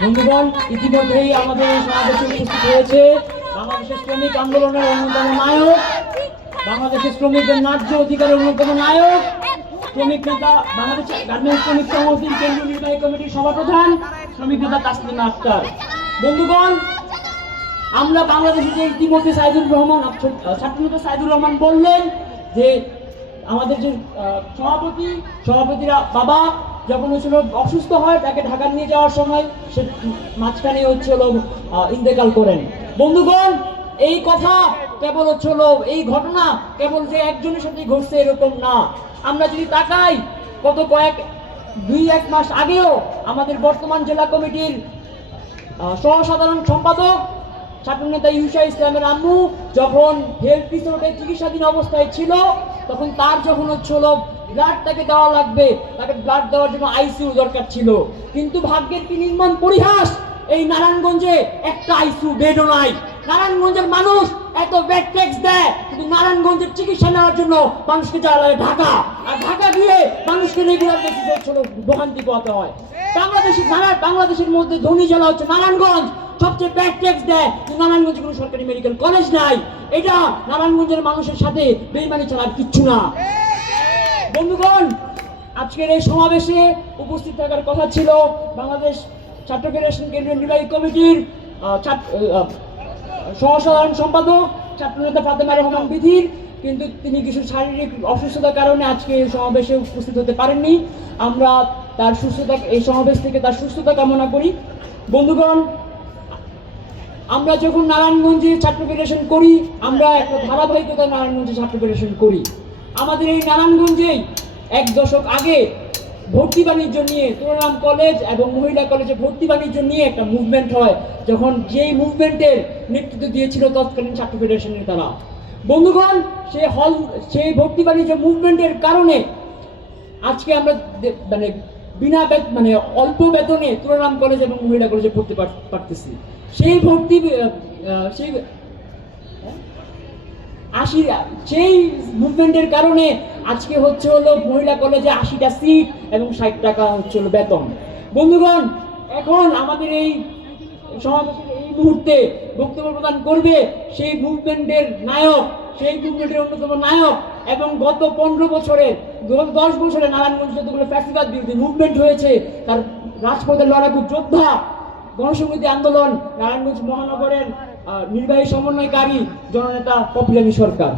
বন্ধুগণ, ইতিমধ্যেই আমাদের সমাবেশে উপস্থিত হয়েছে বাংলাদেশের শ্রমিক আন্দোলনের অন্যতম নায়ক, বাংলাদেশের শ্রমিকদের ন্যায্য অধিকারের অন্যতম নায়ক, শ্রমিক নেতা, বাংলাদেশ গার্মেন্টস শ্রমিক সংগঠন কেন্দ্রীয় নির্বাহী কমিটির সভাপ্রধান শ্রমিক নেতা তাসলিমা আক্তার। বন্ধুগণ, আমরা বাংলাদেশে যে ইতিমধ্যে ছাত্রনেতা সাইদুর রহমান বললেন যে আমাদের যে সভাপতিরা বাবা যখন হচ্ছিল অসুস্থ হয়, তাকে ঢাকা নিয়ে যাওয়ার সময় সে মাঝখানে হচ্ছিল ইন্তেকাল করেন। বন্ধুগণ, এই কথা কেবল হচ্ছিল, এই ঘটনা কেবল যে একজনের সাথে ঘটছে এরকম না। আমরা যদি তাকাই, গত দুই এক মাস আগেও আমাদের বর্তমান জেলা কমিটির সহসাধারণ সম্পাদক ছাত্রনেতা ইউসা ইসলামের আম্মু যখন হেলথ রিসোর্টে চিকিৎসাধীন অবস্থায় ছিল, তখন তার যখন হচ্ছিল ব্লাড তাকে দেওয়া লাগবে, তাকে ব্লাড দেওয়ার জন্য আইসিইউ দরকার ছিল। কিন্তু ভাগ্যের কি নির্মম পরিহাস, এই নারায়ণগঞ্জে একটা আইসিইউ বেডও নাই। নারায়ণগঞ্জের মানুষ এত ব্যাড ট্যাক্স দেয়, কিন্তু নারায়ণগঞ্জের চিকিৎসা নেওয়ার জন্য মানুষকে যাওয়া লাগে ঢাকা, আর ঢাকা গিয়ে মানুষকে রেগুলার বেসিসে ভোগান্তি পোহাতে হয়। বাংলাদেশের মধ্যে ধনী জেলা হচ্ছে নারায়ণগঞ্জ, সবচেয়ে ব্যাড ট্যাক্স দেয়, কিন্তু নারায়ণগঞ্জে কোনো সরকারি মেডিকেল কলেজ নাই। এটা নারায়ণগঞ্জের মানুষের সাথে বেইমানি ছাড়া কিচ্ছু না। বন্ধুগণ, আজকের এই সমাবেশে উপস্থিত থাকার কথা ছিল বাংলাদেশ ছাত্র ফেডারেশন কেন্দ্রীয় নির্বাহী কমিটির সহসাধারণ সম্পাদক ছাত্রনেতা ফাতেমা রহমান বিধির, কিন্তু তিনি কিছু শারীরিক অসুস্থতার কারণে আজকে এই সমাবেশে উপস্থিত হতে পারেননি। আমরা তার সুস্থতা, এই সমাবেশ থেকে তার সুস্থতা কামনা করি। বন্ধুগণ, আমরা যখন নারায়ণগঞ্জে ছাত্র ফেডারেশন করি, আমরা একটা ধারাবাহিকতা নারায়ণগঞ্জে ছাত্র ফেডারেশন করি। আমাদের এই নারায়ণগঞ্জে এক দশক আগে ভর্তি বাণিজ্য নিয়ে তুরারাম কলেজ এবং মহিলা কলেজে ভর্তি বাণিজ্য নিয়ে একটা মুভমেন্ট হয়, যখন যেই মুভমেন্টের নেতৃত্ব দিয়েছিল তৎকালীন ছাত্র ফেডারেশনের তারা। বন্ধুগণ, সেই ভর্তি বাণিজ্য মুভমেন্টের কারণে আজকে আমরা অল্প বেতনে তুরারাম কলেজ এবং মহিলা কলেজে পড়তে পারতেছি। সেই মুভমেন্টের কারণে আজকে হচ্ছে হলো মহিলা কলেজে 80টা সিট এবং 60 টাকা হচ্ছে হলো বেতন। বন্ধুগণ, এখন আমাদের এই সমাবেশের এই মুহূর্তে বক্তব্য প্রদান করবে সেই মুভমেন্টের নায়ক, সেই মুভমেন্টের অন্যতম নায়ক, এবং গত 10 বছরে নারায়ণগঞ্জ যতগুলো ফ্যাসিবাদ বিরোধী মুভমেন্ট হয়েছে, তার রাজপথের লড়াকু যোদ্ধা, গণসংহতি আন্দোলন নারায়ণগঞ্জ মহানগরের নির্বাহী সমন্বয়কারী জননেতা পপিলানী সরকার।